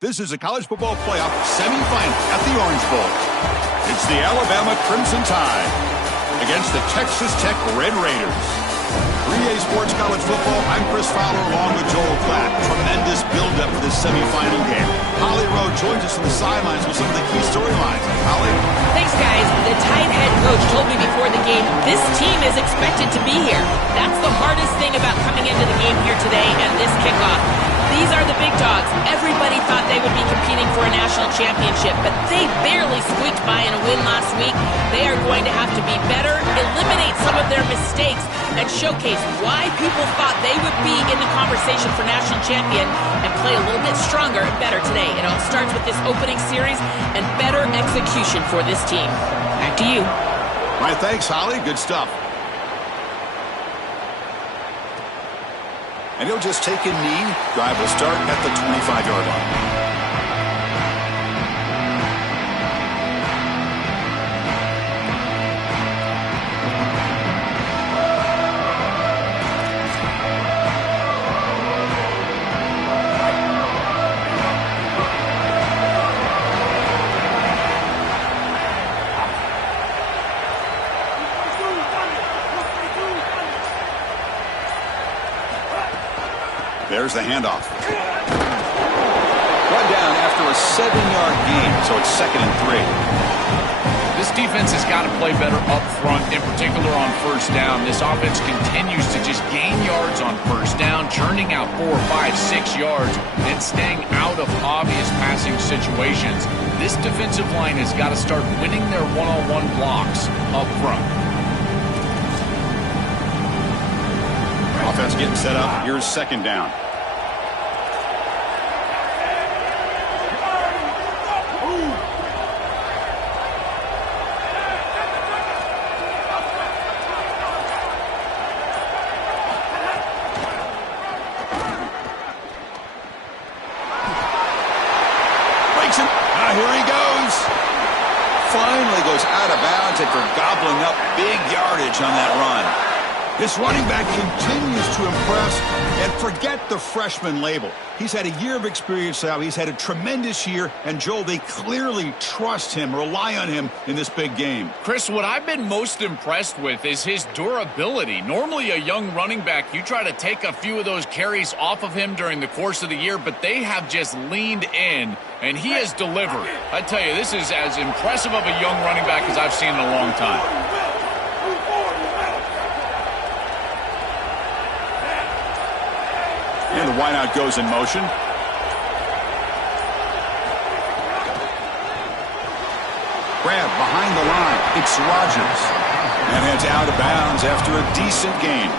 This is a college football playoff semifinal at the Orange Bowl. It's the Alabama Crimson Tide against the Texas Tech Red Raiders. 3A Sports College Football, I'm Chris Fowler along with Joel Klatt. Tremendous build-up for this semifinal game. Holly Rowe joins us on the sidelines with some of the key storylines. Holly? Thanks, guys. The Tide head coach told me before the game, this team is expected to be here. That's the hardest thing about coming into the game here today and this kickoff. These are the big dogs. Everybody thought they would be competing for a national championship, but they barely squeaked by in a win last week. They are going to have to be better, eliminate some of their mistakes, and showcase why people thought they would be in the conversation for national champion and play a little bit stronger and better today. It all starts with this opening series and better execution for this team. Back to you. All right, thanks, Holly. Good stuff. And he'll just take a knee. Drive will start at the 25-yard line. There's the handoff. Run down after a 7-yard gain, so it's 2nd and 3. This defense has got to play better up front, in particular on first down. This offense continues to just gain yards on first down, churning out 4, 5, 6 yards, and staying out of obvious passing situations. This defensive line has got to start winning their one-on-one blocks up front. Offense getting set up. Here's 2nd down. Here he goes. Finally goes out of bounds after gobbling up big yardage on that run. This running back continues to impress, and forget the freshman label. He's had a year of experience now. He's had a tremendous year, and Joel, they clearly trust him, rely on him in this big game. Chris, what I've been most impressed with is his durability. Normally a young running back, you try to take a few of those carries off of him during the course of the year, but they have just leaned in, and he has delivered. I tell you, this is as impressive of a young running back as I've seen in a long time. And the wideout goes in motion. Grab behind the line. It's Rodgers. And heads out of bounds after a decent gain.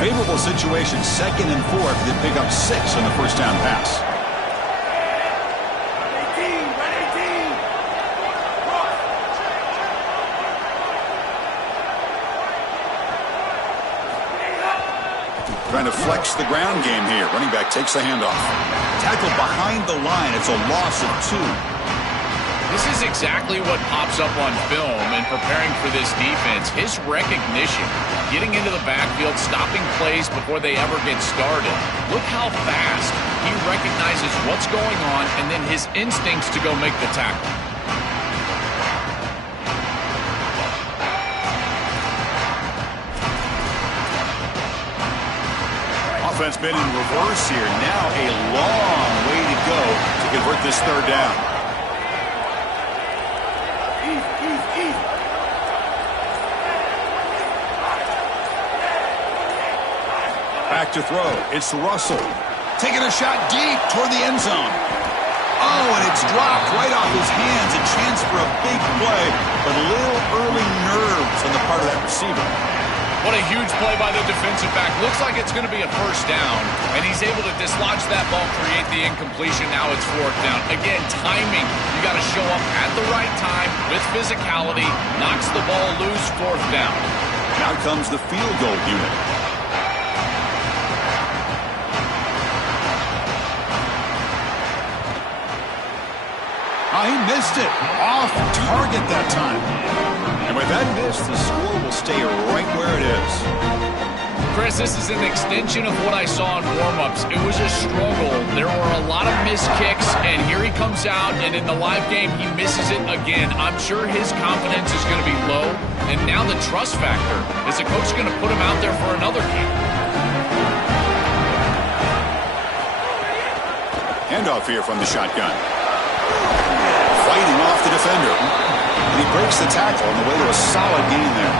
Favorable situation, 2nd and 4 if they pick up 6 on the first down pass. Trying to flex the ground game here. Running back takes the handoff. Tackled behind the line. It's a loss of 2. This is exactly what pops up on film in preparing for this defense. His recognition, getting into the backfield, stopping plays before they ever get started. Look how fast he recognizes what's going on and then his instincts to go make the tackle. Offense been in reverse here. Now a long way to go to convert this 3rd down. Back to throw. It's Russell. Taking a shot deep toward the end zone. Oh, and it's dropped right off his hands. A chance for a big play, but a little early nerves on the part of that receiver. What a huge play by the defensive back. Looks like it's going to be a first down, and he's able to dislodge that ball, create the incompletion. Now it's 4th down. Again, timing. You got to show up at the right time with physicality. Knocks the ball loose, 4th down. Out comes the field goal unit. Oh, he missed it. Off target that time. And with that miss, the score will stay right where it is. Chris, this is an extension of what I saw in warm-ups. It was a struggle. There were a lot of missed kicks, and here he comes out, and in the live game, he misses it again. I'm sure his confidence is going to be low, and now the trust factor. Is the coach going to put him out there for another game? Handoff here from the shotgun. Fighting off the defender. And he breaks the tackle on the way to a solid gain there.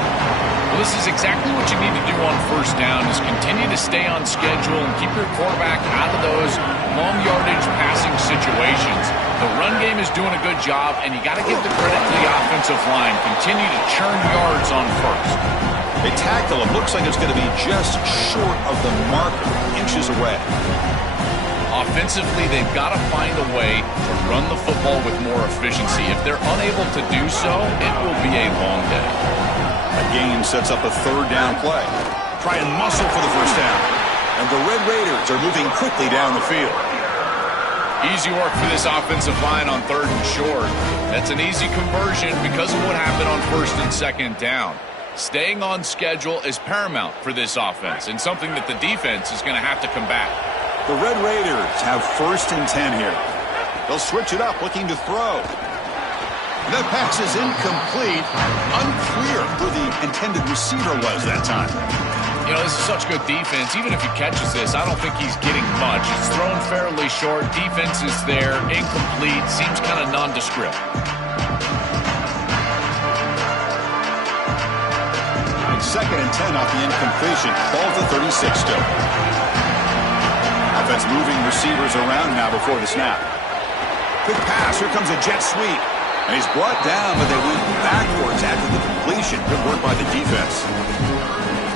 Well, this is exactly what you need to do on first down is continue to stay on schedule and keep your quarterback out of those long yardage passing situations. The run game is doing a good job, and you got to give the credit to the offensive line. Continue to churn yards on first. They tackle him. Looks like it's going to be just short of the marker, inches away. Offensively, they've got to find a way to run the football with more efficiency. If they're unable to do so, it will be a long day. A gain sets up a third down play. Try and muscle for the first down. And the Red Raiders are moving quickly down the field. Easy work for this offensive line on third and short. That's an easy conversion because of what happened on first and second down. Staying on schedule is paramount for this offense and something that the defense is going to have to combat. The Red Raiders have first and 10 here. They'll switch it up, looking to throw. That pass is incomplete. Unclear who the intended receiver was that time. You know, this is such good defense. Even if he catches this, I don't think he's getting much. It's thrown fairly short. Defense is there. Incomplete. Seems kind of nondescript. And second and 10 off the incompletion. Ball to 36 still. Offense moving receivers around now before the snap. Quick pass. Here comes a jet sweep. And he's brought down, but they went backwards after the completion. Good work by the defense.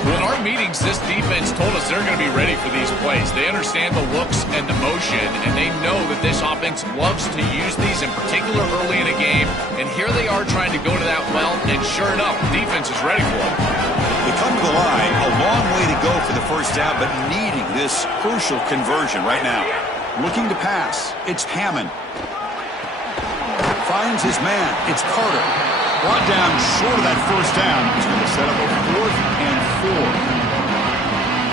Well, in our meetings, this defense told us they're going to be ready for these plays. They understand the looks and the motion, and they know that this offense loves to use these, in particular early in a game. And here they are trying to go to that well, and sure enough, the defense is ready for it. They come to the line, a long way to go for the first down, but needing this crucial conversion right now. Looking to pass. It's Hammond. Finds his man. It's Carter. Brought down short of that first down. He's going to set up a 4th and 4.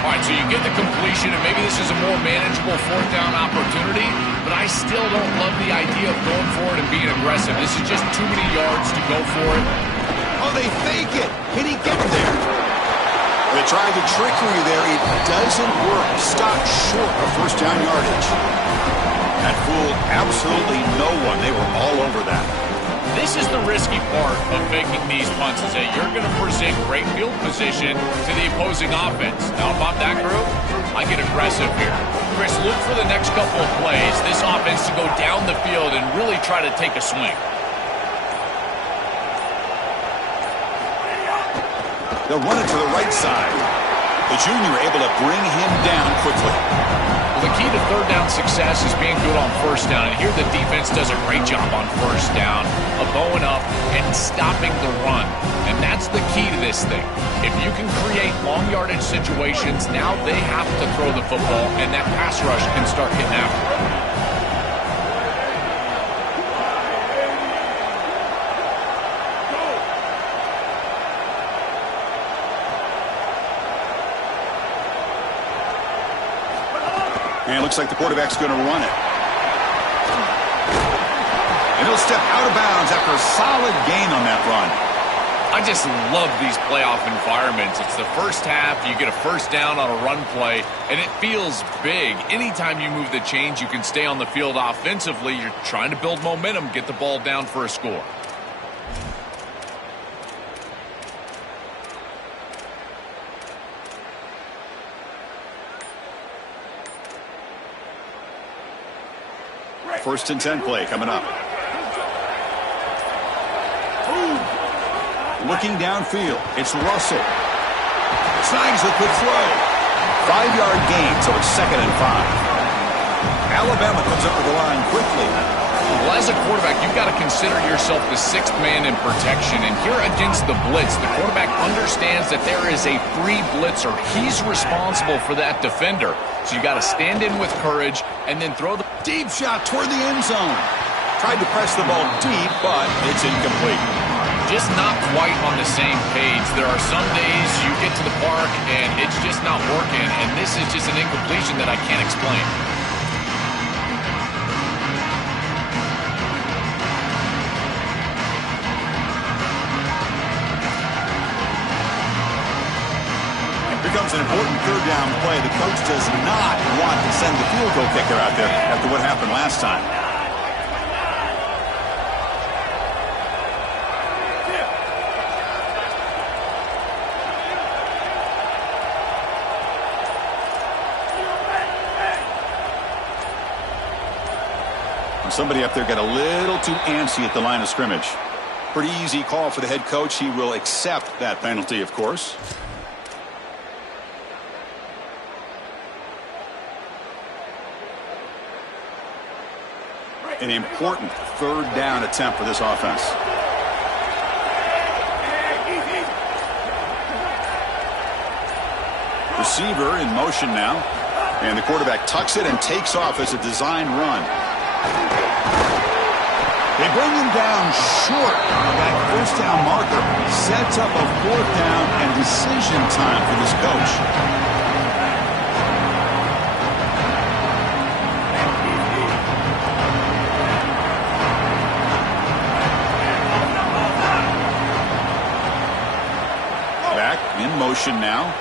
All right, so you get the completion, and maybe this is a more manageable 4th down opportunity, but I still don't love the idea of going for it and being aggressive. This is just too many yards to go for it. Oh, they fake it. Can he get there? They tried the trickery there. It doesn't work. Stop short of first down yardage. That fooled absolutely no one. They were all over that. This is the risky part of making these punts, is that you're going to present great field position to the opposing offense. Now, if I'm that group, I get aggressive here. Chris, look for the next couple of plays, this offense to go down the field and really try to take a swing. They'll run it to the right side. The junior able to bring him down quickly. The key to third down success is being good on first down. And here the defense does a great job on first down of bowing up and stopping the run. And that's the key to this thing. If you can create long yardage situations, now they have to throw the football, and that pass rush can start getting after it. And it looks like the quarterback's going to run it. And he'll step out of bounds after a solid gain on that run. I just love these playoff environments. It's the first half, you get a first down on a run play, and it feels big. Anytime you move the chains, you can stay on the field offensively. You're trying to build momentum, get the ball down for a score. First and 10 play coming up. Looking downfield, it's Russell. Snags the quick throw. 5-yard gain, so it's 2nd and 5. Alabama comes up with the line quickly. Well, as a quarterback, you've got to consider yourself the sixth man in protection. And here against the blitz, the quarterback understands that there is a free blitzer. He's responsible for that defender. So you got to stand in with courage and then throw the deep shot toward the end zone. Tried to press the ball deep, but it's incomplete. Just not quite on the same page. There are some days you get to the park and it's just not working, and this is just an incompletion that I can't explain. Becomes an important third down play. The coach does not want to send the field goal kicker out there after what happened last time. Somebody up there got a little too antsy at the line of scrimmage. Pretty easy call for the head coach. He will accept that penalty, of course. An important third down attempt for this offense. Receiver in motion now. And the quarterback tucks it and takes off as a design run. They bring him down short. That first down marker sets up a fourth down and decision time for this coach. Back in motion now.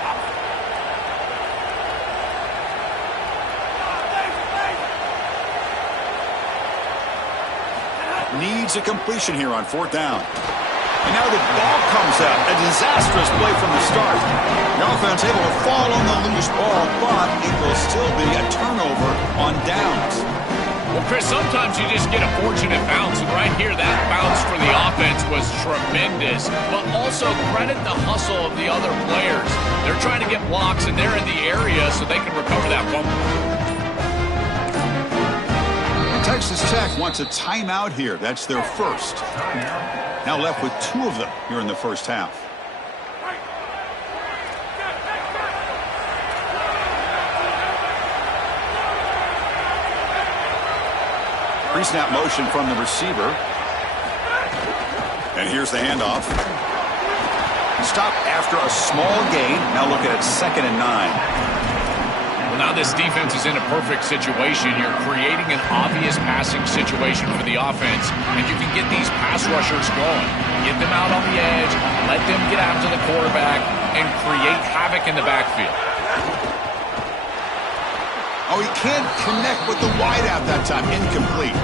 Needs a completion here on fourth down. And now the ball comes out. A disastrous play from the start. The offense able to fall on the loose ball, but it will still be a turnover on downs. Well, Chris, sometimes you just get a fortunate bounce, and right here, that bounce for the offense was tremendous. But also credit the hustle of the other players. They're trying to get blocks, and they're in the area so they can recover that fumble. Texas Tech wants a timeout here. That's their first. Now left with two of them here in the first half. Pre-snap motion from the receiver. And here's the handoff. Stop after a small gain. Now look at it, 2nd and 9. Well, now this defense is in a perfect situation. You're creating an obvious passing situation for the offense, and you can get these pass rushers going. Get them out on the edge, let them get after the quarterback, and create havoc in the backfield. Oh, he can't connect with the wideout that time. Incomplete.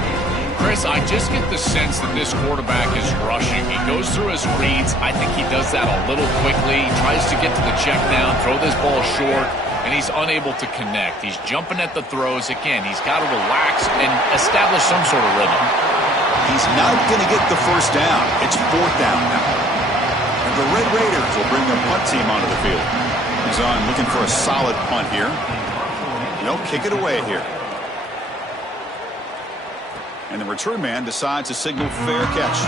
Chris, I just get the sense that this quarterback is rushing. He goes through his reads. I think he does that a little quickly. He tries to get to the check down, throw this ball short, and he's unable to connect. He's jumping at the throws. Again, he's got to relax and establish some sort of rhythm. He's not going to get the first down. It's fourth down now. And the Red Raiders will bring their punt team onto the field. He's on looking for a solid punt here. They'll kick it away here. And the return man decides to signal fair catch.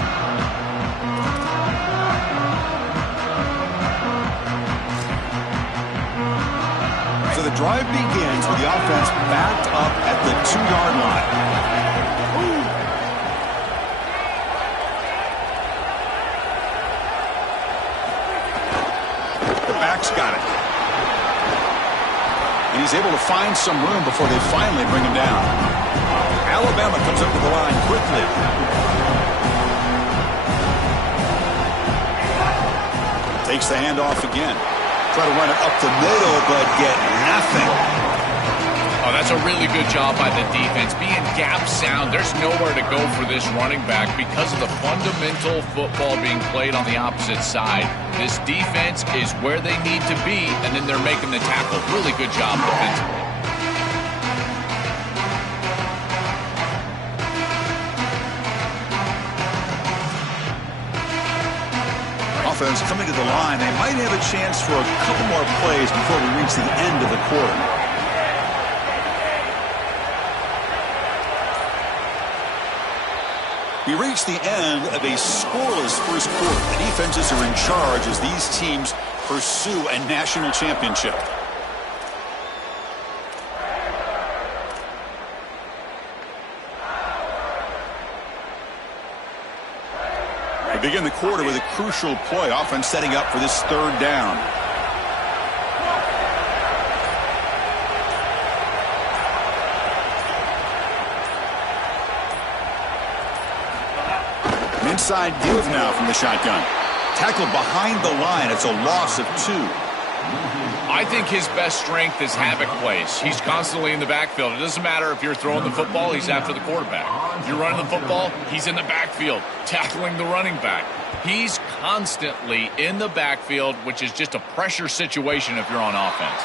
So the drive begins with the offense backed up at the 2-yard line. The back's got it. And he's able to find some room before they finally bring him down. Alabama comes up to the line quickly. Takes the handoff again. Try to run it up the middle, but get nothing. Oh, that's a really good job by the defense. Being gap sound, there's nowhere to go for this running back because of the fundamental football being played on the opposite side. This defense is where they need to be, and then they're making the tackle. Really good job defensively. Offense coming to the line. They might have a chance for a couple more plays before we reach the end of the quarter. We reach the end of a scoreless first quarter. The defenses are in charge as these teams pursue a national championship. We begin the quarter with a crucial play, offense setting up for this third down. Inside give now from the shotgun. Tackled behind the line. It's a loss of 2. I think his best strength is havoc plays. He's constantly in the backfield. It doesn't matter if you're throwing the football, he's after the quarterback. If you're running the football, he's in the backfield, tackling the running back. He's constantly in the backfield, which is just a pressure situation if you're on offense.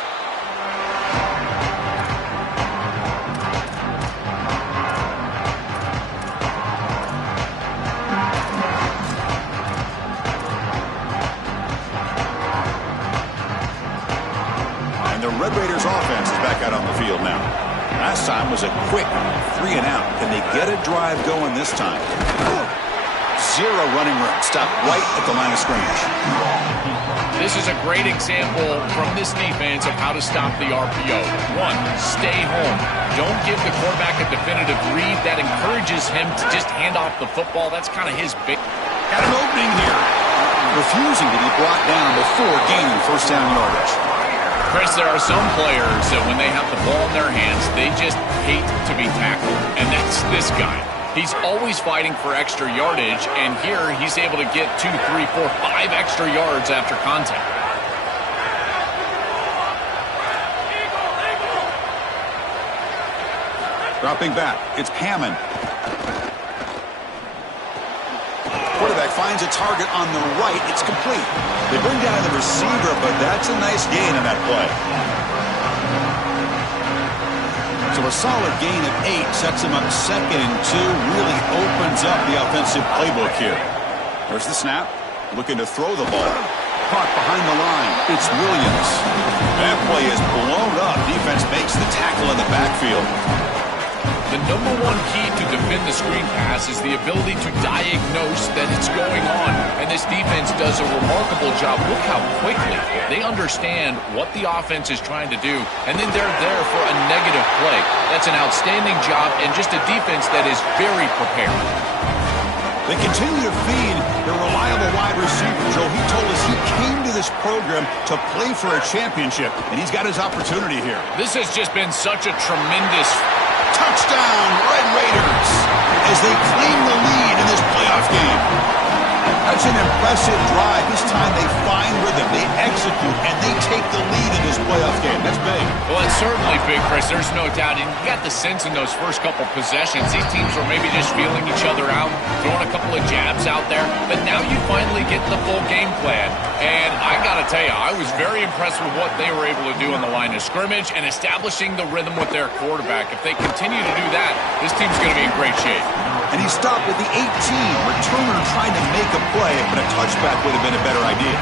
Red Raiders offense is back out on the field now. Last time was a quick 3 and out. Can they get a drive going this time? 0 running room. Stop right at the line of scrimmage. This is a great example from this defense of how to stop the RPO. 1, stay home. Don't give the quarterback a definitive read. That encourages him to just hand off the football. That's kind of his big... Got an opening here. Refusing to be brought down before gaining first down yardage. Chris, there are some players that when they have the ball in their hands, they just hate to be tackled. And that's this guy. He's always fighting for extra yardage, and here he's able to get 2, 3, 4, 5 extra yards after contact. Dropping back, it's Hammond. Quarterback finds a target on the right. It's complete. They bring down the receiver, but that's a nice gain on that play. So a solid gain of 8 sets him up 2nd and 2. Really opens up the offensive playbook here. There's the snap. Looking to throw the ball. Caught behind the line. It's Williams. That play is blown up. Defense makes the tackle in the backfield. The number 1 key to defend the screen pass is the ability to diagnose that it's going on. And this defense does a remarkable job. Look how quickly they understand what the offense is trying to do. And then they're there for a negative play. That's an outstanding job and just a defense that is very prepared. They continue to feed their reliable wide receiver. Joe, he told us he came to this program to play for a championship. And he's got his opportunity here. This has just been such a tremendous... Touchdown, Red Raiders, as they claim the lead in this playoff game. That's an impressive drive. This time they find rhythm, they execute, and they take the lead in this playoff game. That's big. Well, it's certainly big, Chris. There's no doubt. And you got the sense in those first couple possessions, these teams were maybe just feeling each other out, throwing a couple of jabs out there. But now you finally get the full game plan. And I got to tell you, I was very impressed with what they were able to do on the line of scrimmage and establishing the rhythm with their quarterback. If they continue to do that, this team's going to be in great shape. And he stopped with the 18. Returner trying to make a play, but a touchback would have been a better idea.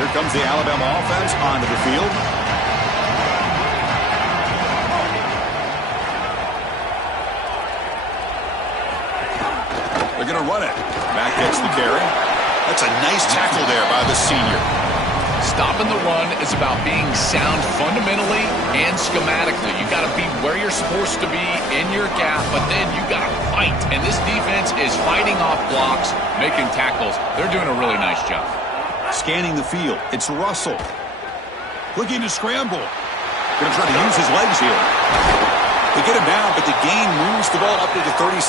Here comes the Alabama offense onto the field. They're going to run it. Back gets the carry. That's a nice tackle there by the senior. Stopping the run is about being sound fundamentally and schematically. You got to be where you're supposed to be in your gap, but then you got to fight. And this defense is fighting off blocks, making tackles. They're doing a really nice job. Scanning the field. It's Russell. Looking to scramble. Going to try to use his legs here. They get him down, but the gain moves the ball up to the 36.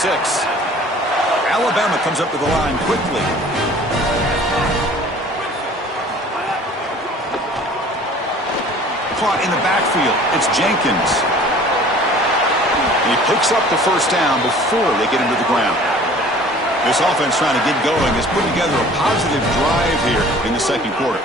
Alabama comes up to the line quickly. Caught in the backfield. It's Jenkins. And he picks up the first down before they get him to the ground. This offense trying to get going has put together a positive drive here in the second quarter.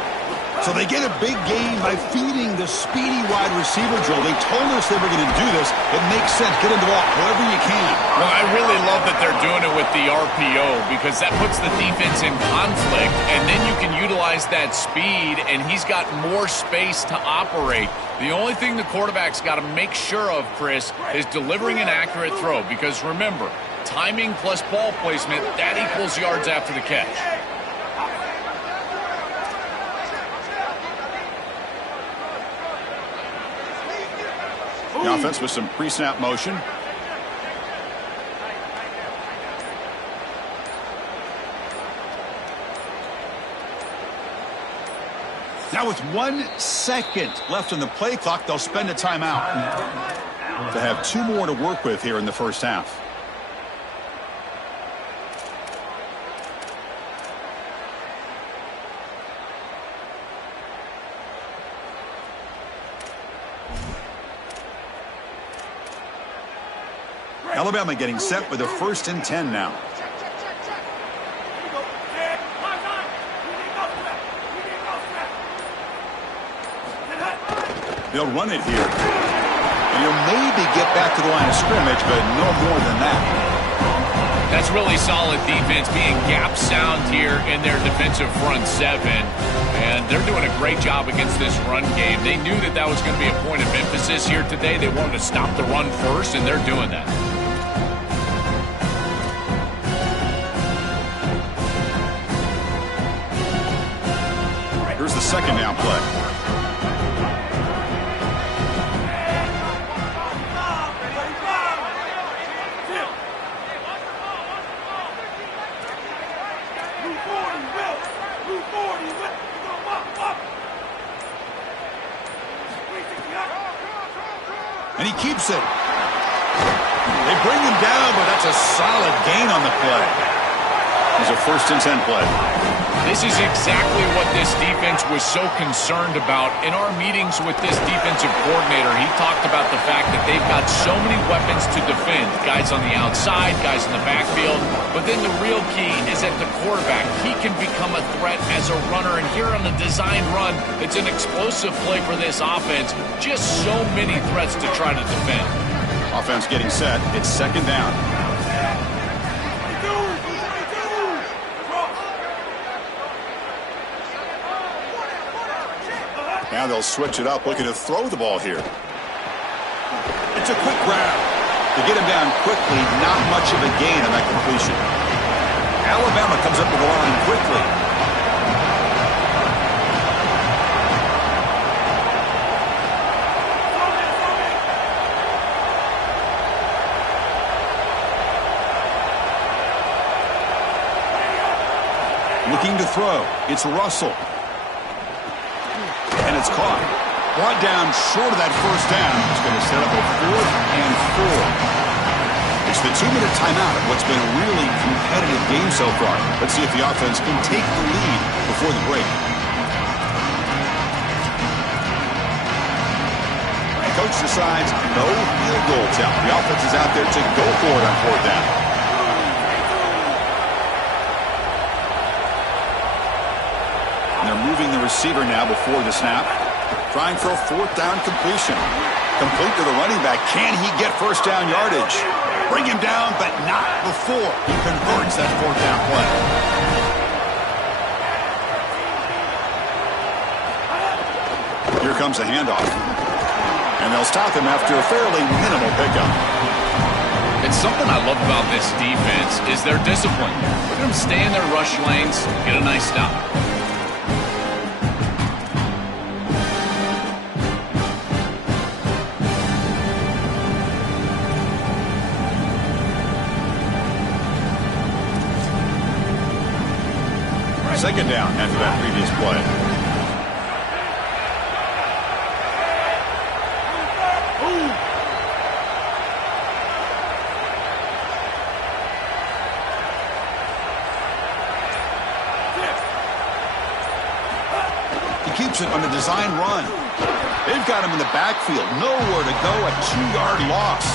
So they get a big gain by feeding the speedy wide receiver drill. They told us they were going to do this. It makes sense. Get him the ball however you can. Well, I really love that they're doing it with the RPO because that puts the defense in conflict, and then you can utilize that speed, and he's got more space to operate. The only thing the quarterback's got to make sure of, Chris, is delivering an accurate throw because, remember, timing plus ball placement, that equals yards after the catch. The offense with some pre-snap motion. Now with 1 second left on the play clock, they'll spend a timeout to have 2 more to work with here in the first half. Alabama getting set with a 1st and 10 now. They'll run it here. And he'll maybe get back to the line of scrimmage, but no more than that. That's really solid defense, being gap sound here in their defensive front 7. And they're doing a great job against this run game. They knew that that was going to be a point of emphasis here today. They wanted to stop the run first, and they're doing that. Here's the 2nd down play. And he keeps it. They bring him down, but that's a solid gain on the play. It's a 1st and 10 play. This is exactly what this defense was so concerned about. In our meetings with this defensive coordinator, he talked about the fact that they've got so many weapons to defend. Guys on the outside, guys in the backfield. But then the real key is at the quarterback. He can become a threat as a runner. And here on the design run, it's an explosive play for this offense. Just so many threats to try to defend. Offense getting set. It's 2nd down. Now they'll switch it up, looking to throw the ball here. It's a quick grab. To get him down quickly, not much of a gain on that completion. Alabama comes up with the line quickly. Looking to throw. It's Russell. And it's caught. Brought down short of that 1st down. It's going to set up a 4th and 4. It's the 2-minute timeout of what's been a really competitive game so far. Let's see if the offense can take the lead before the break. The coach decides no field goal attempt. The offense is out there to go for it on 4th down. And they're moving the receiver now before the snap. Trying for a 4th down completion. Complete to the running back. Can he get 1st down yardage? Bring him down, but not before he converts that 4th down play. Here comes the handoff. And they'll stop him after a fairly minimal pickup. It's something I love about this defense is their discipline. Look at them stay in their rush lanes, get a nice stop. Second down after that previous play. He keeps it on the design run. They've got him in the backfield. Nowhere to go. A 2-yard loss.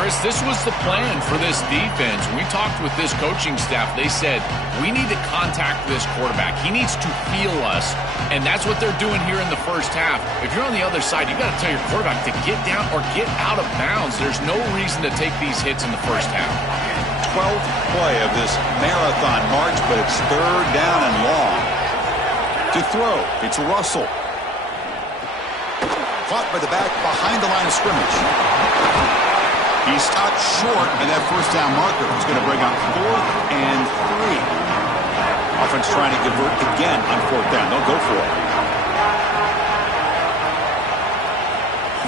Chris, this was the plan for this defense. When we talked with this coaching staff, they said, we need to contact this quarterback. He needs to feel us, and that's what they're doing here in the first half. If you're on the other side, you got to tell your quarterback to get down or get out of bounds. There's no reason to take these hits in the first half. 12th play of this marathon march, but it's 3rd down and long. To throw, it's Russell. Caught by the back behind the line of scrimmage. He's stopped short, and that first down marker is going to bring up 4th and 3. Offense trying to convert again on 4th down. They'll go for it.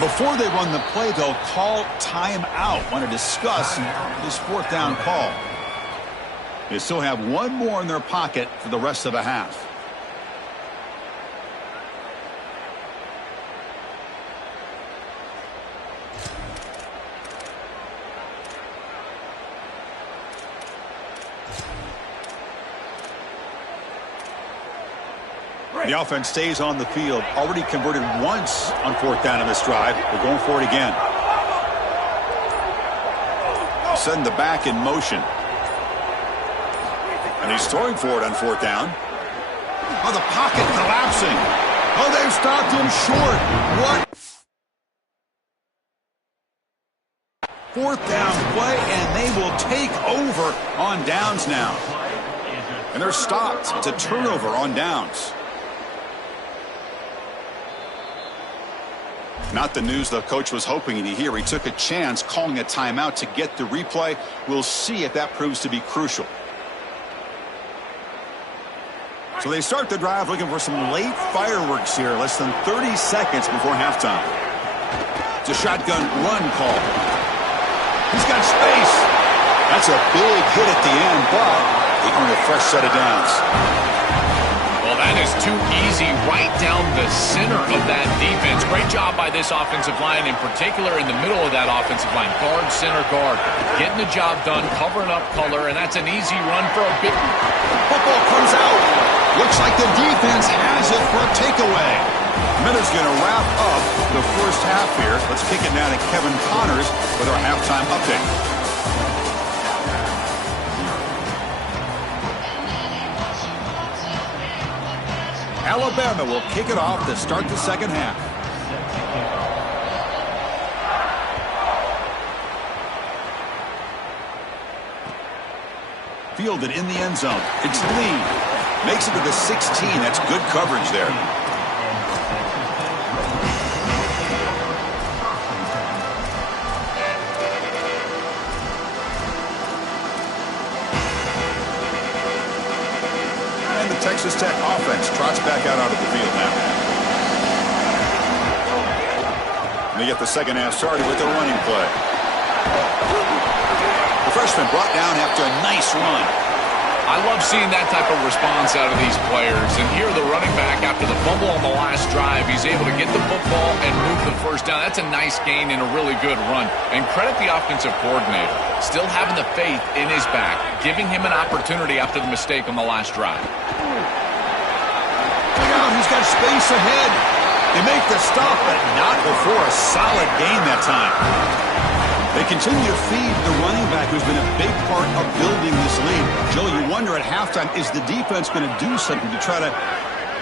Before they run the play, they'll call timeout. Want to discuss this 4th down call. They still have one more in their pocket for the rest of the half. The offense stays on the field. Already converted once on 4th down in this drive. They're going for it again. Send the back in motion. And he's throwing for it on 4th down. Oh, the pocket collapsing. Oh, they've stopped him short. What? 4th down play, and they will take over on downs now. And they're stopped. It's a turnover on downs. Not the news the coach was hoping to hear. He took a chance calling a timeout to get the replay. We'll see if that proves to be crucial. So they start the drive looking for some late fireworks here. Less than 30 seconds before halftime. It's a shotgun run call. He's got space. That's a big hit at the end, but they earn a fresh set of downs. Well, that is too easy right down the center of that defense. Great job by this offensive line, in particular in the middle of that offensive line. Guard, center, guard. Getting the job done, covering up color, and that's an easy run for a big... Football comes out. Looks like the defense has it for a takeaway. Miller's going to wrap up the first half here. Let's kick it now to Kevin Connors with our halftime update. Alabama will kick it off to start the second half. Fielded in the end zone. It's Lee. Makes it to the 16. That's good coverage there. Texas Tech offense trots back out onto the field now. And they get the second half started with a running play. The freshman brought down after a nice run. I love seeing that type of response out of these players. And here the running back, after the fumble on the last drive, he's able to get the football and move the first down. That's a nice gain and a really good run. And credit the offensive coordinator. Still having the faith in his back, giving him an opportunity after the mistake on the last drive. He's got space ahead. They make the stop, but not before a solid gain that time. They continue to feed the running back, who's been a big part of building this lead. Joe, you wonder at halftime, is the defense going to do something to try to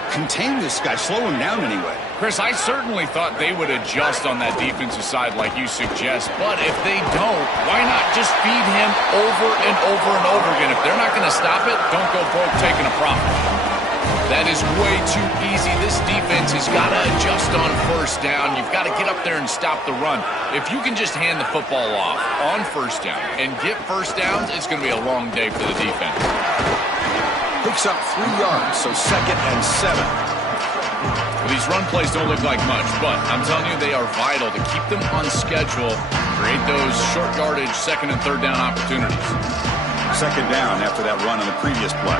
contain this guy, slow him down anyway? Chris, I certainly thought they would adjust on that defensive side like you suggest, but if they don't, why not just feed him over and over and over again? If they're not going to stop it, don't go broke taking a profit. That is way too easy. This defense has got to adjust on first down. You've got to get up there and stop the run. If you can just hand the football off on first down and get first downs, it's going to be a long day for the defense. Picks up 3 yards, so 2nd and 7. Well, these run plays don't look like much, but I'm telling you, they are vital to keep them on schedule, create those short yardage 2nd and 3rd down opportunities. 2nd down after that run on the previous play.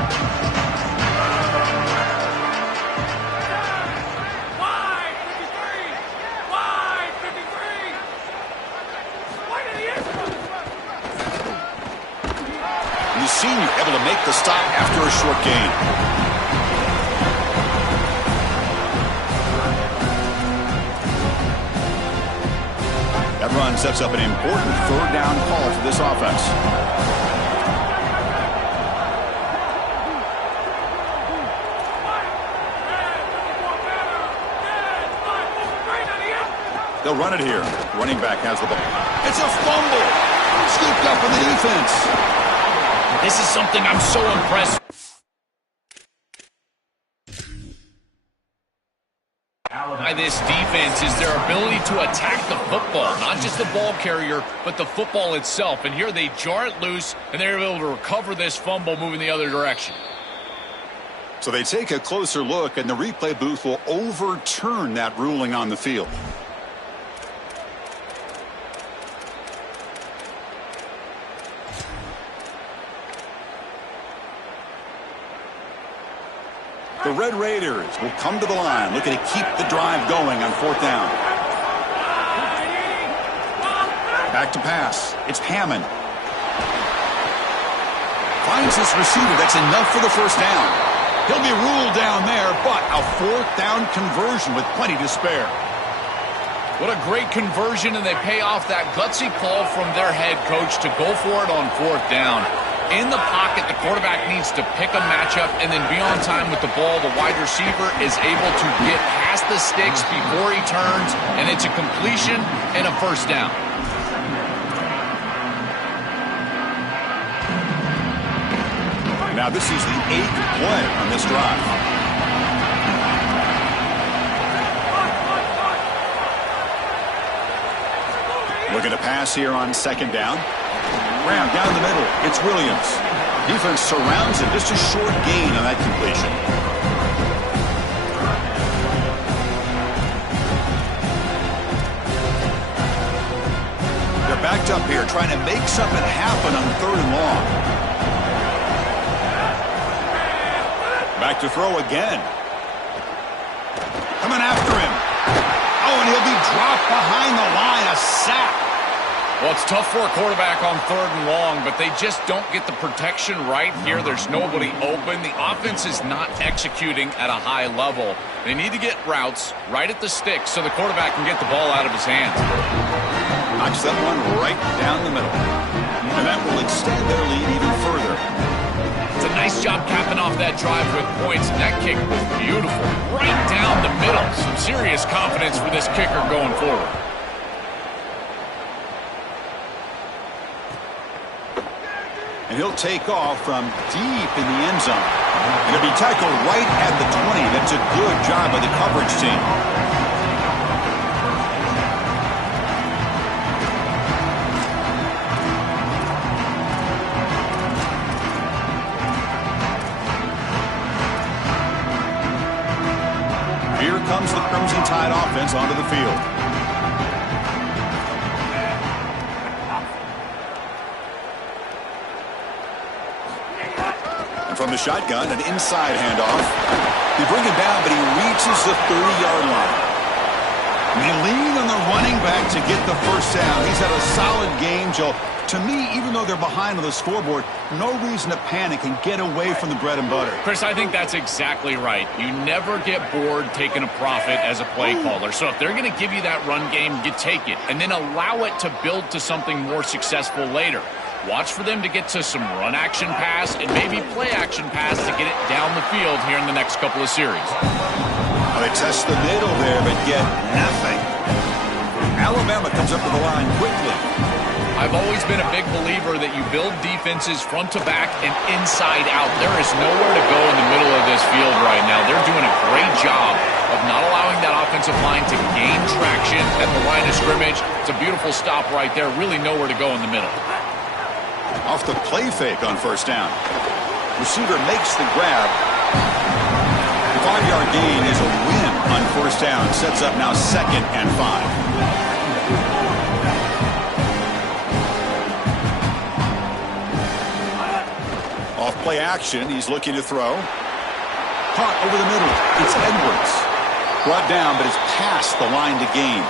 The senior able to make the stop after a short gain. That run sets up an important third down call for this offense. They'll run it here. Running back has the ball. It's a fumble. Scooped up in the defense. This is something I'm so impressed by this defense is their ability to attack the football. Not just the ball carrier, but the football itself. And here they jar it loose, and they're able to recover this fumble moving the other direction. So they take a closer look, and the replay booth will overturn that ruling on the field. The Red Raiders will come to the line, looking to keep the drive going on fourth down. Back to pass. It's Hammond. Finds his receiver. That's enough for the first down. He'll be ruled down there, but a fourth down conversion with plenty to spare. What a great conversion, and they pay off that gutsy call from their head coach to go for it on fourth down. In the pocket, the quarterback needs to pick a matchup and then be on time with the ball. The wide receiver is able to get past the sticks before he turns, and it's a completion and a first down. Now this is the 8th play on this drive. Looking to pass here on second down. Ram down the middle. It's Williams. Defense surrounds him. Just a short gain on that completion. They're backed up here, trying to make something happen on third and long. Back to throw again. Coming after him. Oh, and he'll be dropped behind the line. A sack. Well, it's tough for a quarterback on third and long, but they just don't get the protection right here. There's nobody open. The offense is not executing at a high level. They need to get routes right at the stick so the quarterback can get the ball out of his hands. Knocks that one right down the middle. And that will extend their lead even further. It's a nice job capping off that drive with points. That kick was beautiful. Right down the middle. Some serious confidence for this kicker going forward. And he'll take off from deep in the end zone. And he'll be tackled right at the 20. That's a good job by the coverage team. Here comes the Crimson Tide offense onto the field. From the shotgun, an inside handoff. They bring it down, but he reaches the 30-yard line. And they lean on the running back to get the first down. He's had a solid game, Joe. To me, even though they're behind on the scoreboard, no reason to panic and get away from the bread and butter. Chris, I think that's exactly right. You never get bored taking a profit as a play caller. So if they're going to give you that run game, you take it. And then allow it to build to something more successful later. Watch for them to get to some run action pass and maybe play action pass to get it down the field here in the next couple of series. Well, they test the middle there, but get nothing. Alabama comes up to the line quickly. I've always been a big believer that you build defenses front to back and inside out. There is nowhere to go in the middle of this field right now. They're doing a great job of not allowing that offensive line to gain traction at the line of scrimmage. It's a beautiful stop right there. Really nowhere to go in the middle. Off the play fake on first down. Receiver makes the grab. The 5-yard gain is a win on first down. Sets up now 2nd and 5. Off play action, he's looking to throw. Caught over the middle. It's Edwards. Brought down, but it's past the line to gain.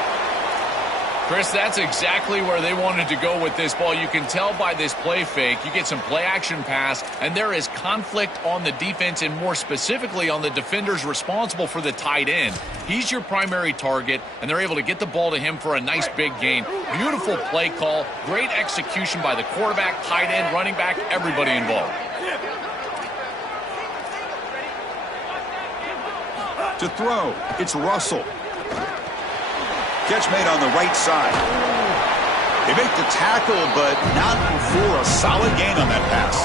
Chris, that's exactly where they wanted to go with this ball. You can tell by this play fake. You get some play action pass, and there is conflict on the defense and more specifically on the defenders responsible for the tight end. He's your primary target, and they're able to get the ball to him for a nice big gain. Beautiful play call, great execution by the quarterback, tight end, running back, everybody involved. To throw, it's Russell. Catch made on the right side. They make the tackle, but not before a solid gain on that pass.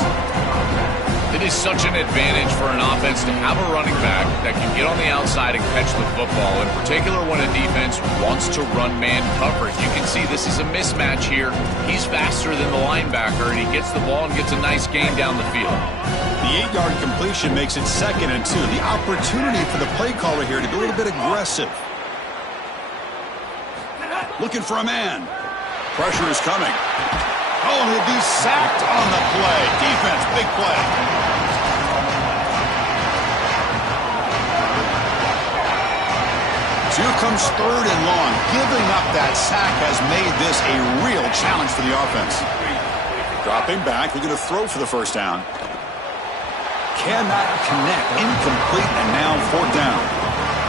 It is such an advantage for an offense to have a running back that can get on the outside and catch the football, in particular when a defense wants to run man coverage. You can see this is a mismatch here. He's faster than the linebacker, and he gets the ball and gets a nice gain down the field. The 8-yard completion makes it 2nd and 2. The opportunity for the play caller here to be a little bit aggressive. Looking for a man. Pressure is coming. Oh, he'll be sacked on the play. Defense, big play. So here comes 3rd and long. Giving up that sack has made this a real challenge for the offense. Dropping back, looking to throw for the first down. Cannot connect. Incomplete, and now 4th down.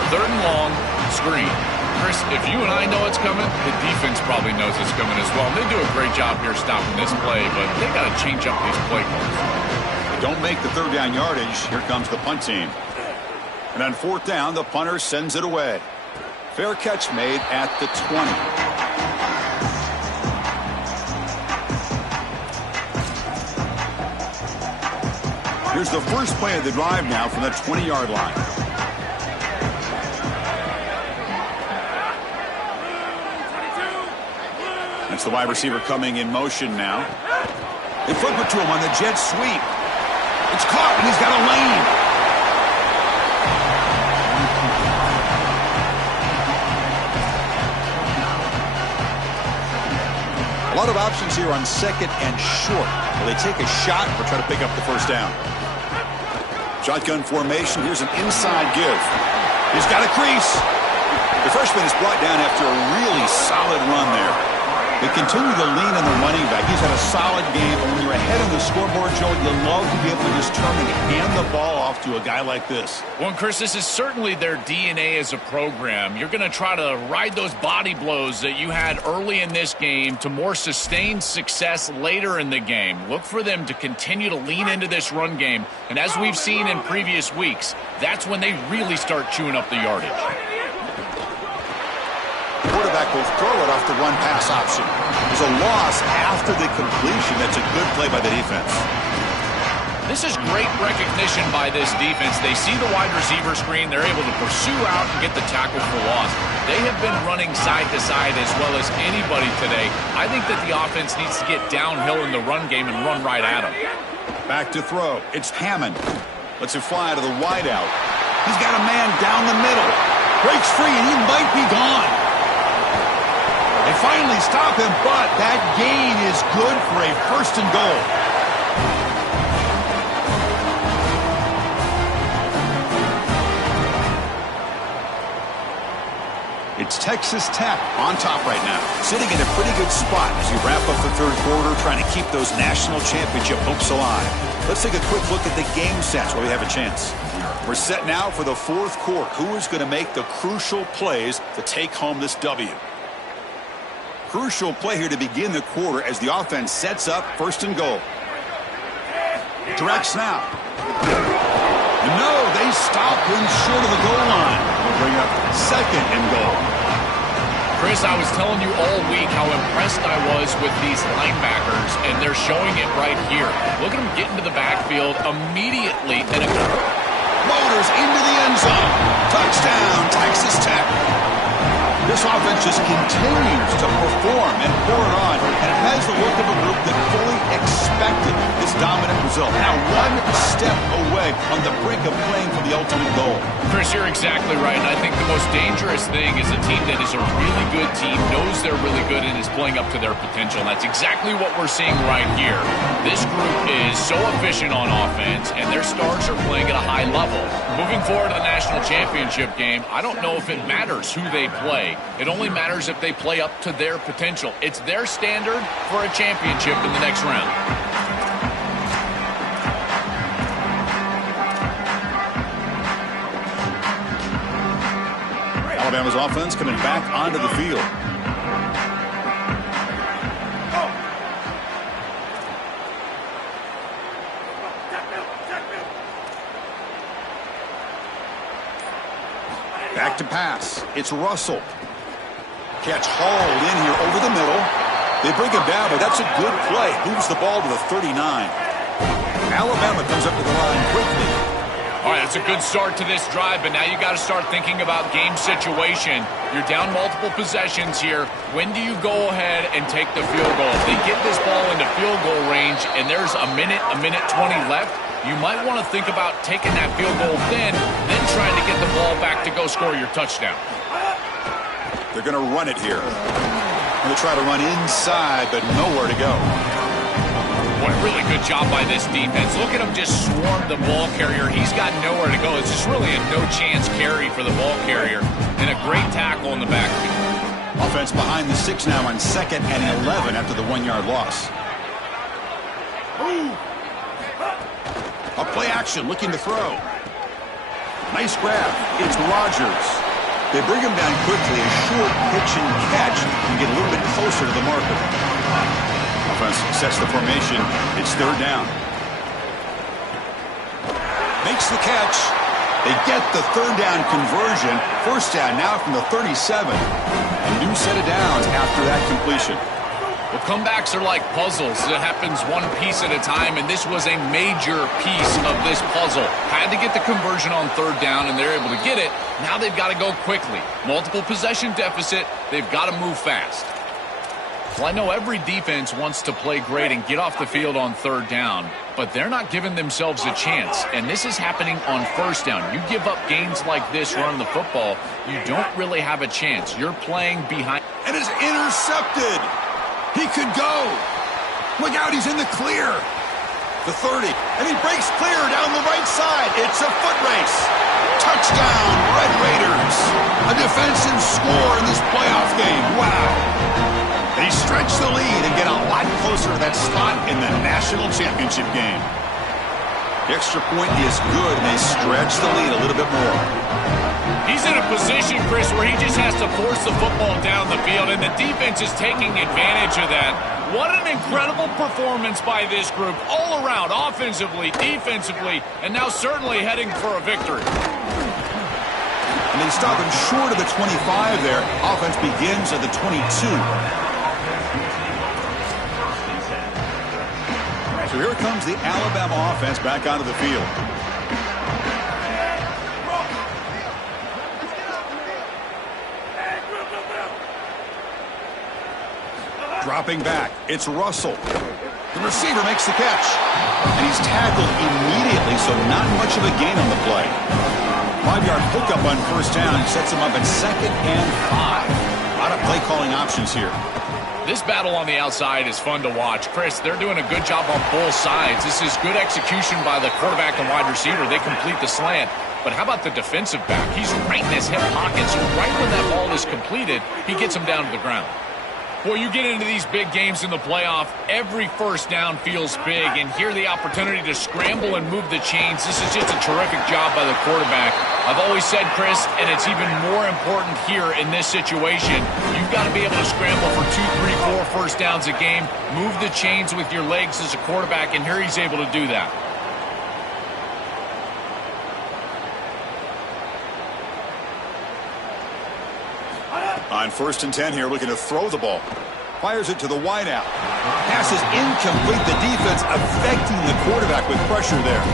3rd and long, screen. Chris, if you and I know it's coming, the defense probably knows it's coming as well. They do a great job here stopping this play, but they got to change up these play calls. They don't make the 3rd down yardage. Here comes the punt team. And on 4th down, the punter sends it away. Fair catch made at the 20. Here's the first play of the drive now from the 20-yard line. That's the wide receiver coming in motion now. They flip it to him on the jet sweep. It's caught, and he's got a lane. A lot of options here on 2nd and short. Will they take a shot or try to pick up the first down? Shotgun formation. Here's an inside give. He's got a crease. The freshman is brought down after a really solid run there. They continue to lean on the running back. He's had a solid game. And when you're ahead on the scoreboard, Joe, you love to be able to just turn and hand the ball off to a guy like this. Well, Chris, this is certainly their DNA as a program. You're going to try to ride those body blows that you had early in this game to more sustained success later in the game. Look for them to continue to lean into this run game. And as we've seen in previous weeks, that's when they really start chewing up the yardage. Quarterback will throw it off the run-pass option. There's a loss after the completion. That's a good play by the defense. This is great recognition by this defense. They see the wide receiver screen. They're able to pursue out and get the tackle for loss. They have been running side to side as well as anybody today. I think that the offense needs to get downhill in the run game and run right at them. Back to throw. It's Hammond. Lets it fly to the wideout. He's got a man down the middle. Breaks free, and he might be gone. They finally stop him, but that gain is good for a 1st and goal. It's Texas Tech on top right now, sitting in a pretty good spot as you wrap up the 3rd quarter, trying to keep those national championship hopes alive. Let's take a quick look at the game stats while we have a chance. We're set now for the 4th quarter. Who is going to make the crucial plays to take home this W? Crucial play here to begin the quarter as the offense sets up 1st and goal. Direct snap. No, they stop him short of the goal line. We'll bring up 2nd and goal. Chris, I was telling you all week how impressed I was with these linebackers, and they're showing it right here. Look at them get into the backfield immediately. And Motors into the end zone. Touchdown, Texas Tech. This offense just continues to perform and pour it on, and it has the look of a group that fully expects expected this dominant result. Now one step away on the brink of playing for the ultimate goal. Chris, you're exactly right, and I think the most dangerous thing is a team that is a really good team, knows they're really good, and is playing up to their potential. And that's exactly what we're seeing right here. This group is so efficient on offense, and their stars are playing at a high level. Moving forward to the national championship game, I don't know if it matters who they play. It only matters if they play up to their potential. It's their standard for a championship in the next round. Alabama's offense coming back onto the field. Back to pass. It's Russell. Catch hauled in here over the middle. They bring him down, but that's a good play. Moves the ball to the 39. Alabama comes up to the line quickly. All right, that's a good start to this drive, but now you got to start thinking about game situation. You're down multiple possessions here. When do you go ahead and take the field goal? If they get this ball into field goal range and there's a minute 20 left, you might want to think about taking that field goal then trying to get the ball back to go score your touchdown. They're going to run it here. Going to try to run inside, but nowhere to go. What a really good job by this defense. Look at him just swarm the ball carrier. He's got nowhere to go. It's just really a no-chance carry for the ball carrier. And a great tackle in the backfield. Offense behind the 6 now on 2nd and 11 after the 1-yard loss. A play action, looking to throw. Nice grab. It's Rodgers. They bring him down quickly. A short pitch and catch and get a little bit closer to the marker. Offense sets the formation. It's 3rd down. Makes the catch. They get the 3rd down conversion. 1st down now from the 37. A new set of downs after that completion. Well, comebacks are like puzzles. It happens one piece at a time, and this was a major piece of this puzzle. Had to get the conversion on 3rd down, and they're able to get it. Now they've got to go quickly. Multiple possession deficit. They've got to move fast. Well, I know every defense wants to play great and get off the field on 3rd down, but they're not giving themselves a chance, and this is happening on 1st down. You give up gains like this running the football, you don't really have a chance. You're playing behind. And it's intercepted. He could go. Look out, he's in the clear. The 30, and he breaks clear down the right side. It's a foot race. Touchdown, Red Raiders. A defensive score in this playoff game. Wow. They stretch the lead and get a lot closer to that spot in the national championship game. The extra point is good, and they stretch the lead a little bit more. He's in a position, Chris, where he just has to force the football down the field, and the defense is taking advantage of that. What an incredible performance by this group, all around, offensively, defensively, and now certainly heading for a victory. And they stop him short of the 25 there. Offense begins at the 22. So here comes the Alabama offense back onto the field. Dropping back, it's Russell. The receiver makes the catch. And he's tackled immediately, so not much of a gain on the play. 5-yard pickup on 1st down sets him up at 2nd and 5. A lot of play calling options here. This battle on the outside is fun to watch. Chris, they're doing a good job on both sides. This is good execution by the quarterback and wide receiver. They complete the slant. But how about the defensive back? He's right in his hip pocket, so right when that ball is completed, he gets him down to the ground. Well, you get into these big games in the playoff, every 1st down feels big, and here the opportunity to scramble and move the chains. This is just a terrific job by the quarterback. I've always said, Chris, and it's even more important here in this situation, you've got to be able to scramble for 2, 3, 4 1st downs a game, move the chains with your legs as a quarterback, and here he's able to do that. On 1st and 10 here, looking to throw the ball. Fires it to the wideout. Pass is incomplete. The defense affecting the quarterback with pressure there.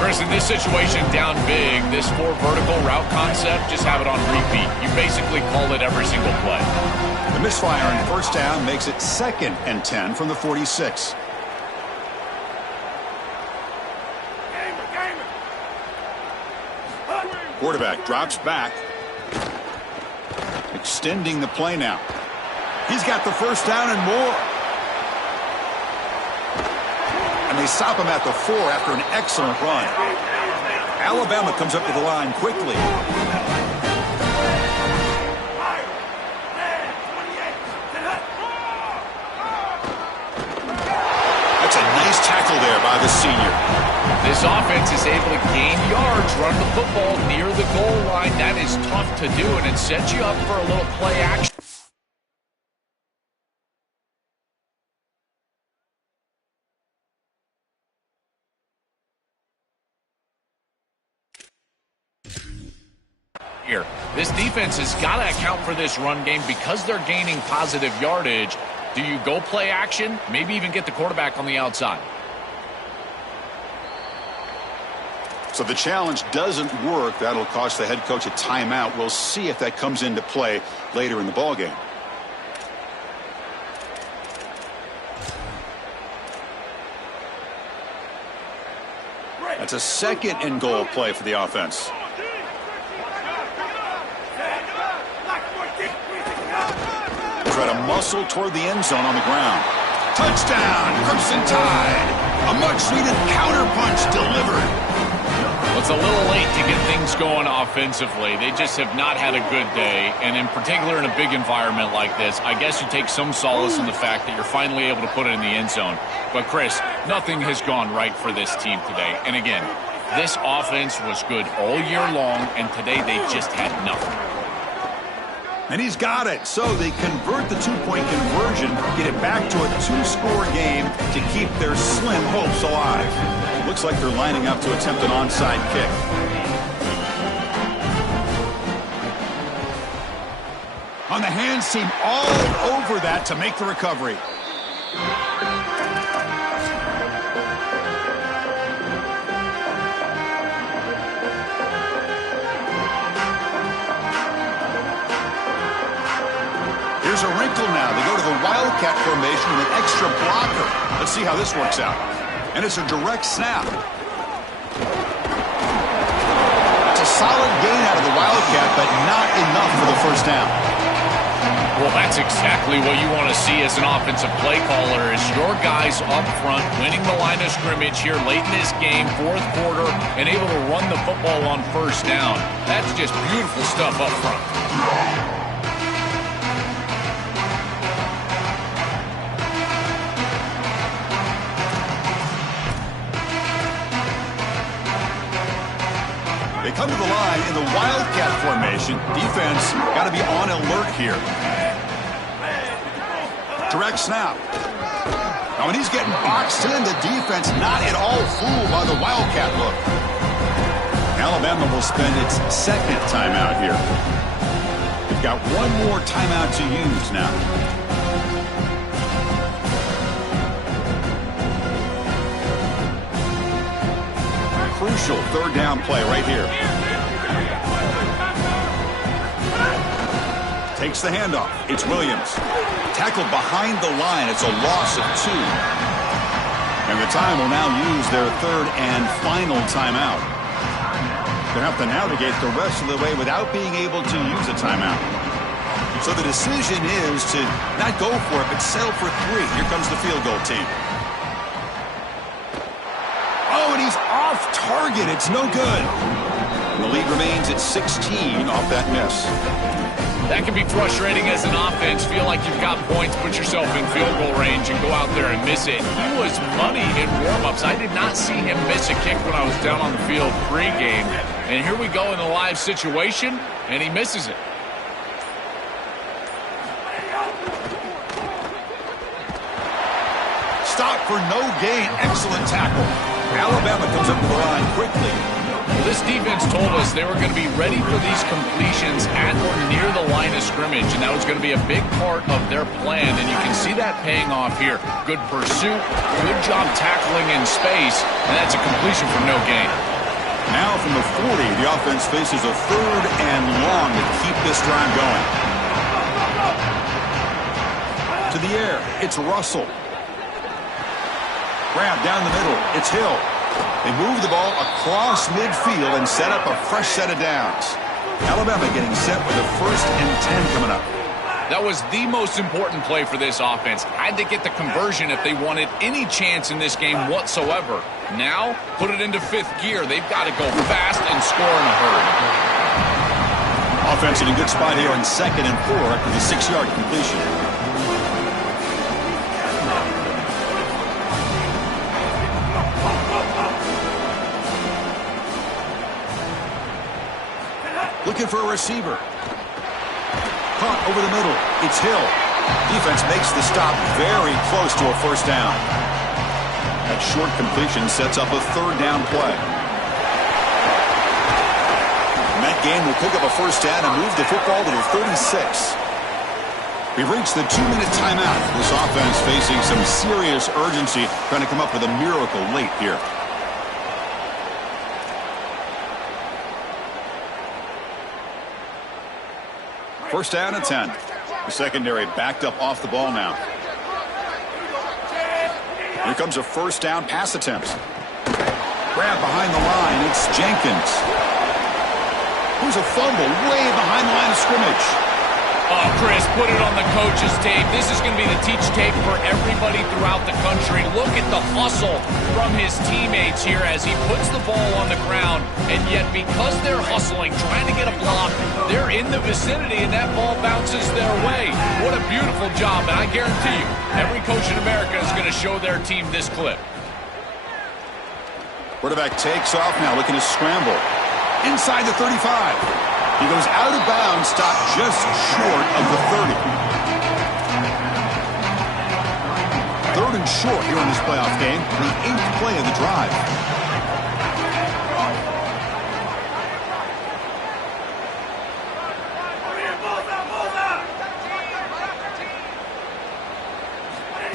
Chris, in this situation, down big, this 4 vertical route concept, just have it on repeat. You basically call it every single play. The misfire on 1st down makes it 2nd and 10 from the 46. Quarterback drops back. Extending the play now. He's got the first down and more. And they stop him at the 4 after an excellent run. Alabama comes up to the line quickly. That's a nice tackle there by the senior. This offense is able to gain yards, run the football near the goal line. That is tough to do, and it sets you up for a little play action. Here, this defense has got to account for this run game because they're gaining positive yardage. Do you go play action? Maybe even get the quarterback on the outside. So the challenge doesn't work. That'll cost the head coach a timeout. We'll see if that comes into play later in the ballgame. That's a second and goal play for the offense. Try to muscle toward the end zone on the ground. Touchdown, Crimson Tide. A much-needed counterpunch delivered. Well, it's a little late to get things going offensively. They just have not had a good day, and in particular in a big environment like this, I guess you take some solace in the fact that you're finally able to put it in the end zone. But, Chris, nothing has gone right for this team today. And again, this offense was good all year long, and today they just had nothing. And he's got it. So they convert the two-point conversion, get it back to a 2-score game to keep their slim hopes alive. Looks like they're lining up to attempt an onside kick. On the hands team all over that to make the recovery. Here's a wrinkle now. They go to the Wildcat formation with an extra blocker. Let's see how this works out. And it's a direct snap. It's a solid gain out of the Wildcat, but not enough for the first down. Well, that's exactly what you want to see as an offensive play caller is your guys up front winning the line of scrimmage here late in this game, fourth quarter, and able to run the football on first down. That's just beautiful stuff up front. They come to the line in the Wildcat formation. Defense got to be on alert here. Direct snap. Now when he's getting boxed in, the defense not at all fooled by the Wildcat look. Alabama will spend its second timeout here. They've got one more timeout to use now. Crucial third down play right here. Takes the handoff. It's Williams. Tackled behind the line. It's a loss of 2. And the time will now use their third and final timeout. They'll have to navigate the rest of the way without being able to use a timeout. So the decision is to not go for it, but settle for 3. Here comes the field goal team. Oh, and he's off target. It's no good. And the lead remains at 16 off that miss. That can be frustrating as an offense. Feel like you've got points, put yourself in field goal range, and go out there and miss it. He was money in warm-ups. I did not see him miss a kick when I was down on the field pregame. And here we go in the live situation, and he misses it. Stop for no gain. Excellent tackle. Alabama comes up to the line quickly. This defense told us they were going to be ready for these completions at or near the line of scrimmage, and that was going to be a big part of their plan, and you can see that paying off here. Good pursuit, good job tackling in space, and that's a completion for no gain. Now from the 40, the offense faces a third and long to keep this drive going. To the air, it's Russell. Grab down the middle, it's Hill. They move the ball across midfield and set up a fresh set of downs. Alabama getting set with a 1st and 10 coming up. That was the most important play for this offense. Had to get the conversion if they wanted any chance in this game whatsoever. Now, put it into 5th gear. They've got to go fast and score in a hurry. Offense in a good spot here on 2nd and 4 after the 6-yard completion. Looking for a receiver. Caught over the middle. It's Hill. Defense makes the stop very close to a 1st down. That short completion sets up a 3rd down play. And that game will pick up a 1st down and move the football to the 36. We've reached the 2-minute timeout. This offense facing some serious urgency, trying to come up with a miracle late here. First down and 10. The secondary backed up off the ball now. Here comes a 1st down pass attempt. Grab behind the line. It's Jenkins. There's a fumble way behind the line of scrimmage. Oh, Chris, put it on the coach's tape. This is going to be the teach tape for everybody throughout the country. Look at the hustle from his teammates here as he puts the ball on the ground. And yet, because they're hustling, trying to get a block, they're in the vicinity, and that ball bounces their way. What a beautiful job, and I guarantee you, every coach in America is going to show their team this clip. Quarterback takes off now, looking to scramble. Inside the 35. He goes out of bounds, stopped just short of the 30. 3rd and short here in this playoff game, the 8th play of the drive.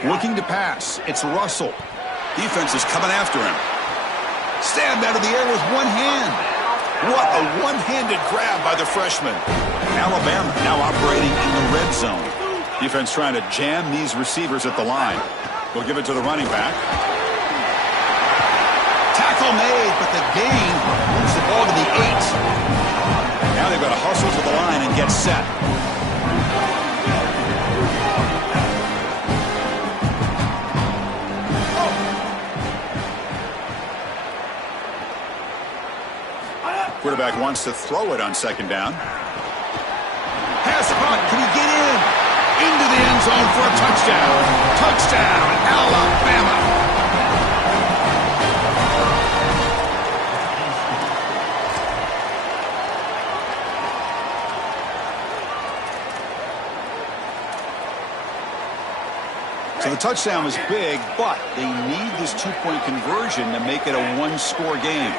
Looking to pass. It's Russell. Defense is coming after him. Stabbed out of the air with one hand. What a one-handed grab by the freshman. Alabama now operating in the red zone. Defense trying to jam these receivers at the line. We'll give it to the running back. Tackle made, but the gain moves the ball to the 8. Now they've got to hustle to the line and get set. Quarterback wants to throw it on 2nd down. Pass caught. Can he get in? Into the end zone for a touchdown. Touchdown, Alabama. So the touchdown was big, but they need this 2-point conversion to make it a 1-score game.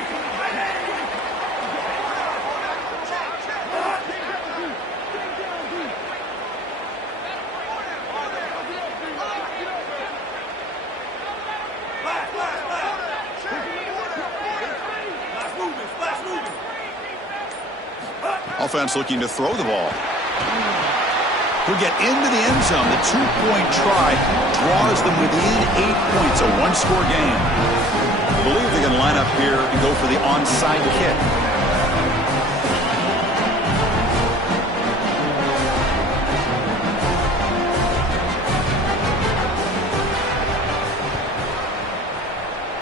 Offense looking to throw the ball. He'll get into the end zone. The 2-point try draws them within 8 points, a 1-score game. I believe they're going to line up here and go for the onside kick.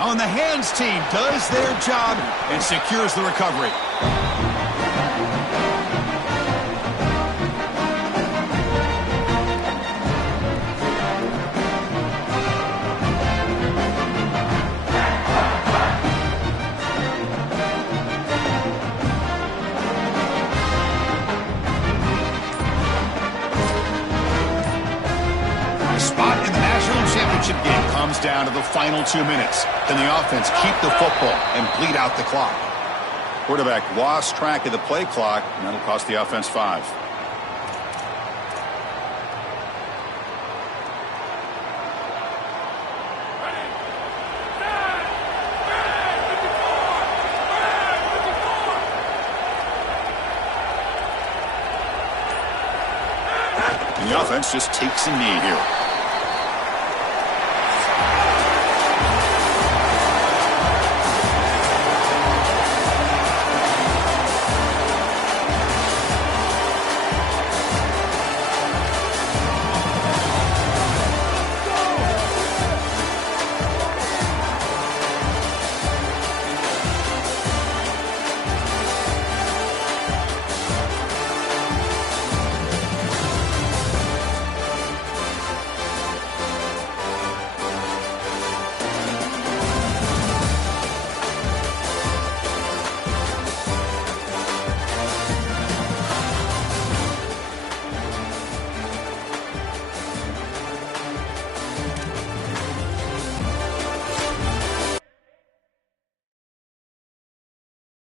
On the hands team does their job and secures the recovery. Game comes down to the final 2 minutes. Can the offense keep the football and bleed out the clock? Quarterback lost track of the play clock, and that'll cost the offense 5. And the offense just takes a knee here.